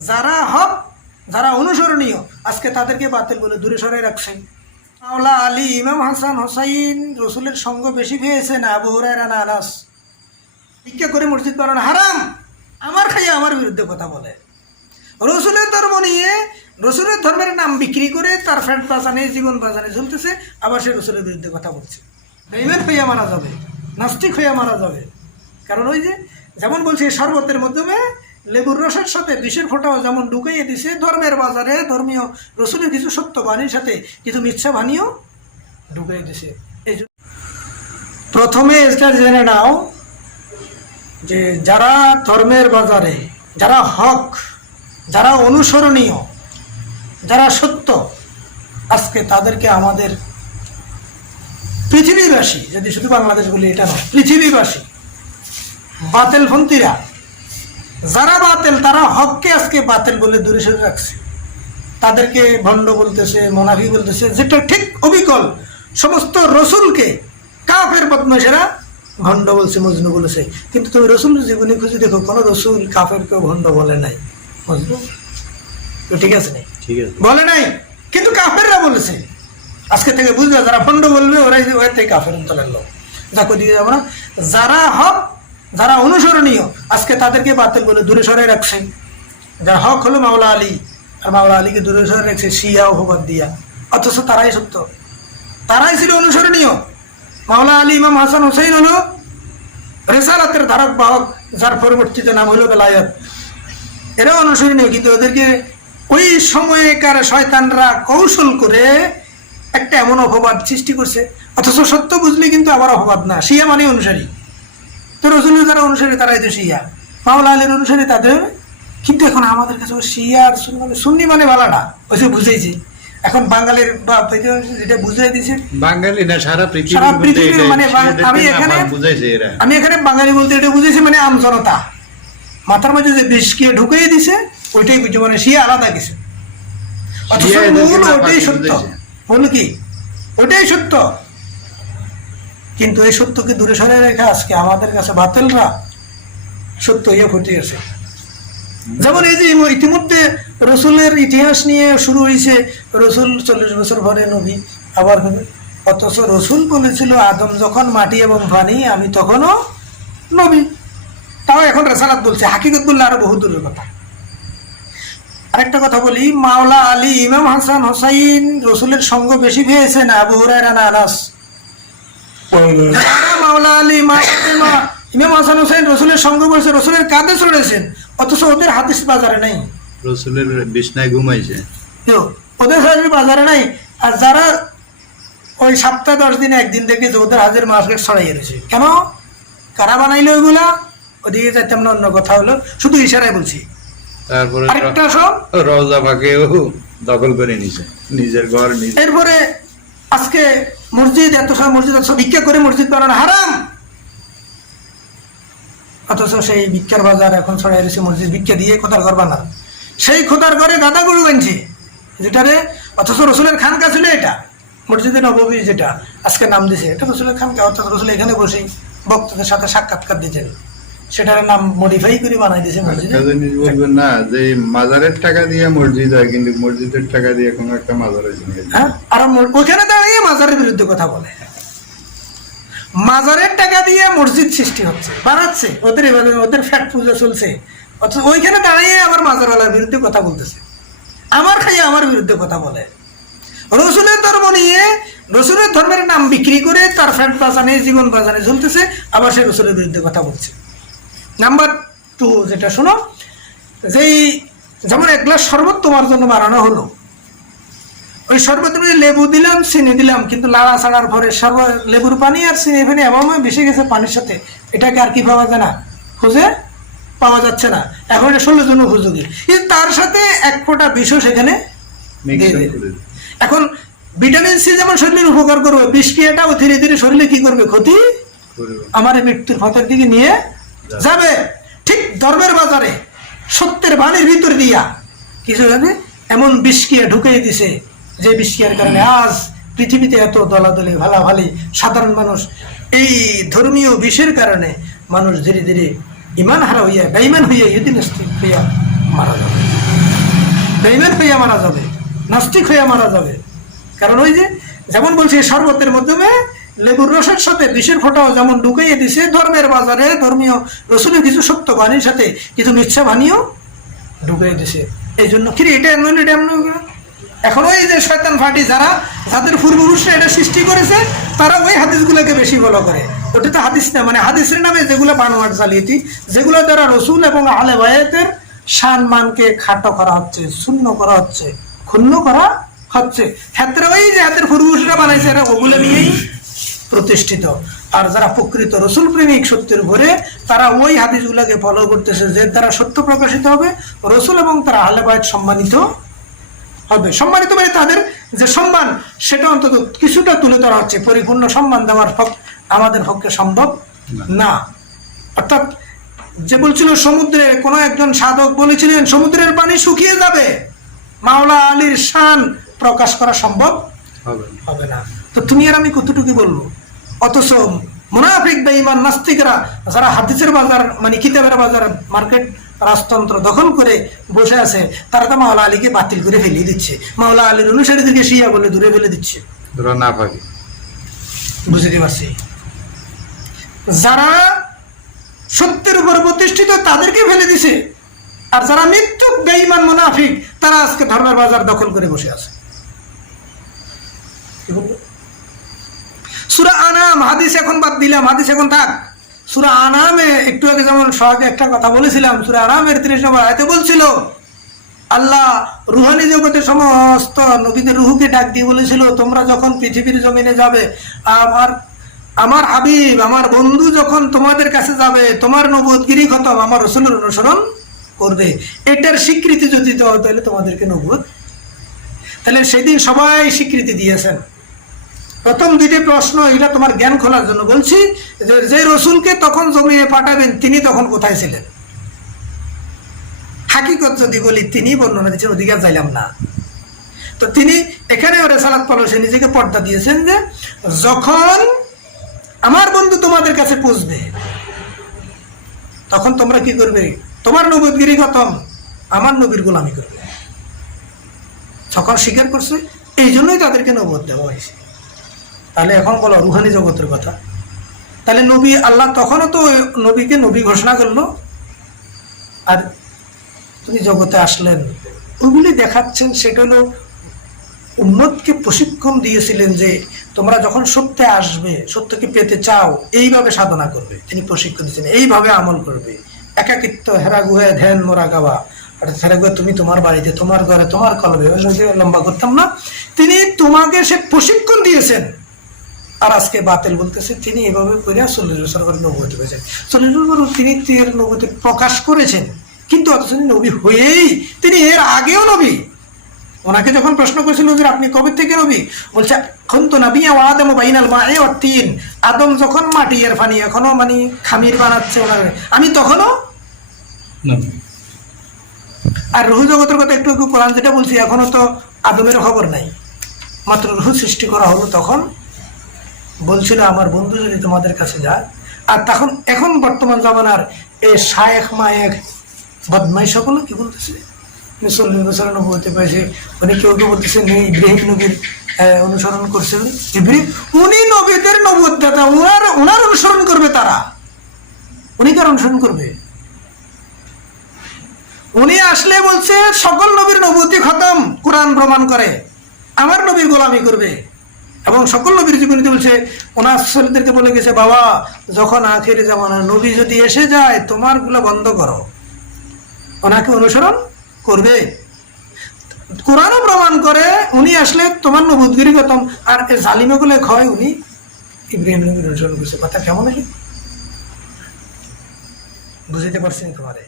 যারা হক, যারা অনুসরণীয়, আজকে তাদেরকে বাতিল বলে দূরে সরাই রাখছেন। মাওলা আলী, ইমাম হাসান হোসাইন রসুলের সঙ্গ বেশি পেয়েছে না আবু হুরায়রা না আনাস? ভিক্ষা করে মসজিদ বানানো হারাম, আমার খাইয়া আমার বিরুদ্ধে কথা বলে। রসুলের ধর্ম নিয়ে, রসুলের ধর্মের নাম বিক্রি করে তার ফ্যাট বাজানে, জীবন বাজানে চলতেছে, আবার সে রসুলের বিরুদ্ধে কথা বলছে। বেঈমান হইয়া মারা যাবে, নাস্তিক হইয়া মারা যাবে। কারণ ওই যে যেমন বলছে, শরবতের মাধ্যমে লেবুর রসের সাথে বিষের ফোঁটাও যেমন ঢুকাইয়ে দিছে, ধর্মের বাজারে ধর্মীয় রসুলের কিছু সত্য বাণীর সাথে কিছু মিথ্যা বাণীও ঢুকাই দিছে। এই প্রথমে এটা জেনে নাও যে যারা ধর্মের বাজারে, যারা হক, যারা অনুসরণীয়, যারা সত্য, আজকে তাদেরকে আমাদের পৃথিবীবাসী, যদি শুধু বাংলাদেশ বলি এটা নয়, পৃথিবীবাসী বাতিলপন্থীরা যারা বাতিল, তারা হককে আজকে বাতিল বলে দূরে সরে রাখছে। তাদেরকে ভণ্ড বলতেছে, মোনাফি বলতেছে, যেটা ঠিক অবিকল। সমস্ত রসুলকে কাফের বদমাশেরা ভণ্ড বলছে, মজনু বলেছে। কিন্তু তুমি রসুলের জীবনী খুঁজে দেখো, কোনো রসুল কাফেরকেও ভণ্ড বলে নাই, মজনু ঠিক আছে নাই, বলে নাই, কিন্তু কাফেররা বলেছে। আজকে থেকে বুঝবে, যারা ভণ্ড বলবে ওরাই ওর থেকে কাফের অন্তরের লোক। যাকে দিকে যাবো না। যারা হক, যারা অনুসরণীয়, আজকে তাদেরকে বাতিল বলে দূরে সরে রাখছে। যারা হক হলো মাওলা আলী, আর মাওলা আলীকে দূরে সরে রাখছে শিয়া ও হুবাদ দিয়া। অথচ তারাই সত্য, তারাই ছিল অনুসরণীয়। মাওলা আলী, ইমাম হাসান হোসেন হলো রেসালাতের ধারক বাহক, যার পরবর্তীতে নাম হলো বেলায়েত। এরাও অনুসরণীয়, কিন্তু ওদেরকে ওই সময়কার শয়তানরা কৌশল করে একটা এমন অপবাদ সৃষ্টি করছে। অথচ সত্য বুঝলে কিন্তু আবার অপবাদ না, শিয়া মানে অনুসারী। তো রসুলের যারা অনুসারী তারাই তো শিয়া, মাওলা আলীর অনুসারী তাদের। কিন্তু এখন আমাদের কাছে শিয়া আর সুন্নি মানে ভালো না, ওই যে বুঝেছি। এখন বাঙালির যেটা বুঝাই দিছে, বাঙালি না সারা পৃথিবী মানে আমি এখানে বাঙালি বলতে এটা বুঝেছি মানে আমজনতা। মাথার মাঝে যে বিষ কে ঢুকিয়ে দিছে ওইটাই বুঝে, মানে শিয়া আলাদা কিছু। অথচ মূল ওইটাই সত্য, মূল কি ওইটাই সত্য। কিন্তু এই সত্যকে দূরে সরে রেখে আজকে আমাদের কাছে বাতিলরা সত্য ইয়ে ফুটে আছে। যেমন এই যে ইতিমধ্যে রসুলের ইতিহাস নিয়ে শুরু হয়েছে, রসুল 40 বছর পরে নবী আবার হবে। অথচ রসুল বলেছিল আদম যখন মাটি এবং পানি, আমি তখনও নবী। তাও এখন রেসালাত বলছে, হাকিকত বললে আরো বহু দূরের কথা। আরেকটা কথা বলি, মাওলা আলী, ইমাম হাসান হোসাইন রসুলের সঙ্গ বেশি পেয়েছে না আবু হুরায়রা না আনাস? মাওলা আলী, ইমাম হাসান হোসেন রসুলের সঙ্গ বলছে, রসুলের কাঁধে চড়েছেন, অথচ ওদের হাদিস বাজারে নাই, রসুলের বিছনায় ঘুমাইছে, ওদের হাদিস বাজারে নাই। আর যারা ওই সপ্তাহ 10 দিনে একদিন থেকে ওদের হাজির মার্কেট ছড়াইয়ে রয়েছে, কেন? কারা বানাইলো ওইগুলা? ওদিকে যাইতাম না, অন্য কথা হলো, শুধু ইশারায় বলছি। তারপরে আরেকটা সব রওজা পাকেও দখল করে নিছে, নিজের ঘর নিজে। এরপরে আজকে মসজিদ, এত সব মসজিদ, এত ভিক্ষা করে মসজিদ বানানো হারাম। অথচ সেই ভিক্ষার বাজার এখন ছড়াই রয়েছে, মসজিদ ভিক্ষা দিয়ে খোদার ঘর বানান। সেই খোদার ঘরে গাদা গরু বানছে যেটারে, অথচ রসুলের খানকা ছিল এটা, মসজিদে নববী যেটা আজকে নাম দিছে, এটা রসুলের খানকা। অর্থাৎ রসুল এখানে বসেই ভক্তদের সাথে সাক্ষাৎকার দিতেন, সেটার নাম মডিফাই করে বানাই দিয়েছে মসজিদে। বলবেন না যে মাজারের টাকা দিয়ে মসজিদ হয়, কিন্তু মসজিদের টাকা দিয়ে কোনো একটা মাজার হয়। হ্যাঁ, আর ওখানে দাঁড়িয়ে মাজারের বিরুদ্ধে কথা বলে। মাজারের টাকা দিয়ে মসজিদ সৃষ্টি হচ্ছে, বানাচ্ছে, ওদের এভাবে ওদের ফ্যাট পূজা চলছে, অথচ ওইখানে দাঁড়িয়ে আবার মাজারওয়ালার বিরুদ্ধে কথা বলতেছে, আমার খাইয়ে আমার বিরুদ্ধে কথা বলে। রসুলের ধর্ম নিয়ে, রসুলের ধর্মের নাম বিক্রি করে তার ফ্যাট বাজানে, জীবন বাজানে চলতেছে, আবার সে রসুলের বিরুদ্ধে কথা বলছে। নাম্বার 2 যেটা শোনো, যেই যেমন 1 গ্লাস শরবত তোমার জন্য বানানো হলো, ওই শরবতের মধ্যে লেবু দিলাম, চিনি দিলাম, কিন্তু লাড়া ছাড়ার পরে লেবুর পানি আর চিনি ফেনে এমন মিশে গেছে পানির সাথে, এটাকে আর কি পাওয়া যায় না, খুঁজে পাওয়া যাচ্ছে না। এখন এটা শরীরের জন্য উপযোগী, কিন্তু তার সাথে 1 ফোঁটা বিষও সেখানে। এখন ভিটামিন সি যেমন শরীরের উপকার করবে, বিষক্রিয়াটাও ধীরে ধীরে শরীরে কি করবে, ক্ষতি, আমার মৃত্যুর পথের দিকে নিয়ে যাবে। ঠিক ধর্মের বাজারে সত্যের বাণীর ভিতর দিয়া কিছু জানে এমন বিষক্রিয়া ঢুকিয়ে দিছে, যে বিষক্রিয়ার কারণে আজ পৃথিবীতে এত দলাদলি ভালাভালি সাধারণ মানুষ, এই ধর্মীয় বিষের কারণে মানুষ ধীরে ধীরে ইমান হারা হইয়া, বেঈমান হইয়া, ইদিন হইয়া মারা যাবে। বেঈমান হইয়া মারা যাবে, নাস্তিক হইয়া মারা যাবে। কারণ ওই যে যেমন বলছি, শরবতের মাধ্যমে লেবুর রসের সাথে বিষের ফোঁটাও যেমন ঢুকাইয়ে দিছে, ধর্মের বাজারে ধর্মীয় রসুলের কিছু সত্য বাণীর সাথে কিছু মিথ্যা বাণীও ঢুকাই দিছে। এই জন্য কি এটা এমন এটা এমন। এখন ওই যে শয়তান ফাটি যারা, যাদের পূর্বপুরুষরা এটা সৃষ্টি করেছে, তারা ওই হাদিসগুলোকে বেশি ফলো করে। ওটা তো হাদিস না, মানে হাদিসের নামে যেগুলো বানোয়াট জালিয়াতি, যেগুলো দ্বারা রসুল এবং আহলে বায়াতের সম্মানকে খাটো করা হচ্ছে, শূন্য করা হচ্ছে, ক্ষুণ্ণ করা হচ্ছে। ক্ষেত্রে ওই যে হাতের পূর্বপুরুষরা বানাইছে, এরা ওগুলো নিয়েই প্রতিষ্ঠিত। আর যারা প্রকৃত রসুল প্রেমিক সত্যের ভরে, তারা ওই হাদিসগুলোকে ফলো করতেছে, যে দ্বারা সত্য প্রকাশিত হবে, রসুল এবং তারা আহলে বায়াত সম্মানিত হবে। সম্মানিত মানে তাদের যে সম্মান, সেটা অন্তত কিছুটা তুলে ধরা হচ্ছে। পরিপূর্ণ সম্মান দেওয়ার আমাদের পক্ষে সম্ভব না। অর্থাৎ যে বলছিল সমুদ্রে, কোন একজন সাধক বলেছিলেন সমুদ্রের পানি শুকিয়ে যাবে, মাওলা আলীর শান প্রকাশ করা সম্ভব হবে না। তো তুমি আর আমি কতটুকু বলবো? অথচ মুনাফিক বেঈমান নাস্তিকরা যারা হাদিসের বাজার, মানে কিতাবের বাজার, মার্কেট রাজতন্ত্র দখল করে বসে আছে, তারা তো মাওলা আলীকে বাতিল করে ফেলে দিচ্ছে, মাওলা আলীর অনুসারীদেরকে শিয়া বলে দূরে ফেলে দিচ্ছে। বুঝতে পারছি, যারা সত্যের উপর প্রতিষ্ঠিত তাদেরকে ফেলে দিছে, আর যারা মিথ্যুক বেঈমান মুনাফিক, তারা আজকে ধর্মের বাজার দখল করে বসে আছে। সূরা আনাম, হাদিস এখন বাদ দিলাম, হাদিস এখন থাক। সূরা আনামে একটু আগে যেমন সহজে একটা কথা বলেছিলাম, সূরা আনামের 30 নম্বর আয়াতে বলছিল, আল্লাহ রুহানি জগতের সমস্ত নবীদের রুহুকে ডাক দিয়ে বলেছিল, তোমরা যখন পৃথিবীর জমিনে যাবে, আমার হাবিব, আমার বন্ধু যখন তোমাদের কাছে যাবে, তোমার নবুয়তগিরি খতম, আমার রাসূলের অনুসরণ করবে। এটার স্বীকৃতি যদি দেওয়া হয়, তাহলে তোমাদেরকে নবুয়ত। তাহলে সেদিন সবাই স্বীকৃতি দিয়েছেন। প্রথম দুইটি প্রশ্ন, এটা তোমার জ্ঞান খোলার জন্য বলছি, যে রসুলকে তখন জমিনে পাঠাবেন, তিনি তখন কোথায় ছিলেন? হাকিকত যদি বলি, তিনি বর্ণনা দিচ্ছেন, অধিকার চাইলাম না। তো তিনি এখানে রেসালাত পালসে নিজেকে পর্দা দিয়েছেন যে যখন আমার বন্ধু তোমাদের কাছে পৌঁছবে, তখন তোমরা কি করবে? তোমার নবুয়তগিরি খতম, আমার নবীর গোলামি করবে। যখন স্বীকার করছে, এই জন্যই তাদেরকে নবুয়ত দেওয়া হয়েছে। তাহলে এখন বলো রুহানি জগতের কথা, তাহলে নবী, আল্লাহ তখনও তো নবীকে নবী ঘোষণা করলো, আর তিনি জগতে আসলেন, ওইগুলি দেখাচ্ছেন। সেটা হলো উম্মতকে প্রশিক্ষণ দিয়েছিলেন যে তোমরা যখন সত্যে আসবে, সত্যকে পেতে চাও, এইভাবে সাধনা করবে। তিনি প্রশিক্ষণ দিয়েছেন, এইভাবে আমল করবে। একাকিত্ব, হেরা গুহে ধ্যান মোরা গাওয়া, অর্থাৎ হেরা গুহে তুমি তোমার বাড়িতে, তোমার ঘরে, তোমার কলবে, লম্বা করতাম না। তিনি তোমাকে সে প্রশিক্ষণ দিয়েছেন। আর আজকে বাতিল বলতেছে তিনি এভাবে করে 40 বছর করে নবুয়ত হয়েছেন। 40 বছর তিনি নবুয়ত প্রকাশ করেছেন, কিন্তু অথচ নবী হয়েই তিনি এর আগেও নবী। ওনাকে যখন প্রশ্ন করেছিল যে আপনি কবে থেকে নবী, বলছে কুনতু নাবিয়্যান ওয়া আদামু বাইনাল মা'i ওয়াত তিন, আদম যখন মাটি আর পানি এখনো মানে খামির বানাচ্ছে ওনার, আমি তখনও নবী। আর রুহ জগতের কথা একটু একটু কোরআন যেটা বলছি, এখনো তো আদমের খবর নাই, মাত্র রুহ সৃষ্টি করা হলো। তখন বলছিল আমার বন্ধু যদি তোমাদের কাছে যায়। আর তখন এখন বর্তমান জামানার এই শায়েখ মায়েখ বদমাই সকলে কি বলতেছে, 40 বছর নবুয়তে পেয়েছে, উনি কেউ কেউ বলতেছে ইব্রাহিম নবীর অনুসরণ করছে। ইব্রাহিম উনি নবীদের নবুয়তদাতা, ওনার অনুসরণ করবে তারা। উনি কার অনুসরণ করবে? উনি আসলে বলছে সকল নবীর নবুয়তি খতম, কোরআন প্রমাণ করে, আমার নবীর গোলামি করবে। এবং সকল নবীর জীবনীতে বলছে, ওনার ছেলেদেরকে বলে গেছে, বাবা যখন আখেরি জামানা নবী যদি এসে যায়, তোমার গুলো বন্ধ করো, ওনাকে অনুসরণ করবে। কোরআনও প্রমাণ করে উনি আসলে তোমার নবুয়তগিরি খতম। আর জালিমে গুলো খয় উনি ইব্রাহিম নবীর অনুসরণ করছে। কথা কেমন হলো? বুঝতে পারছেন তোমারে?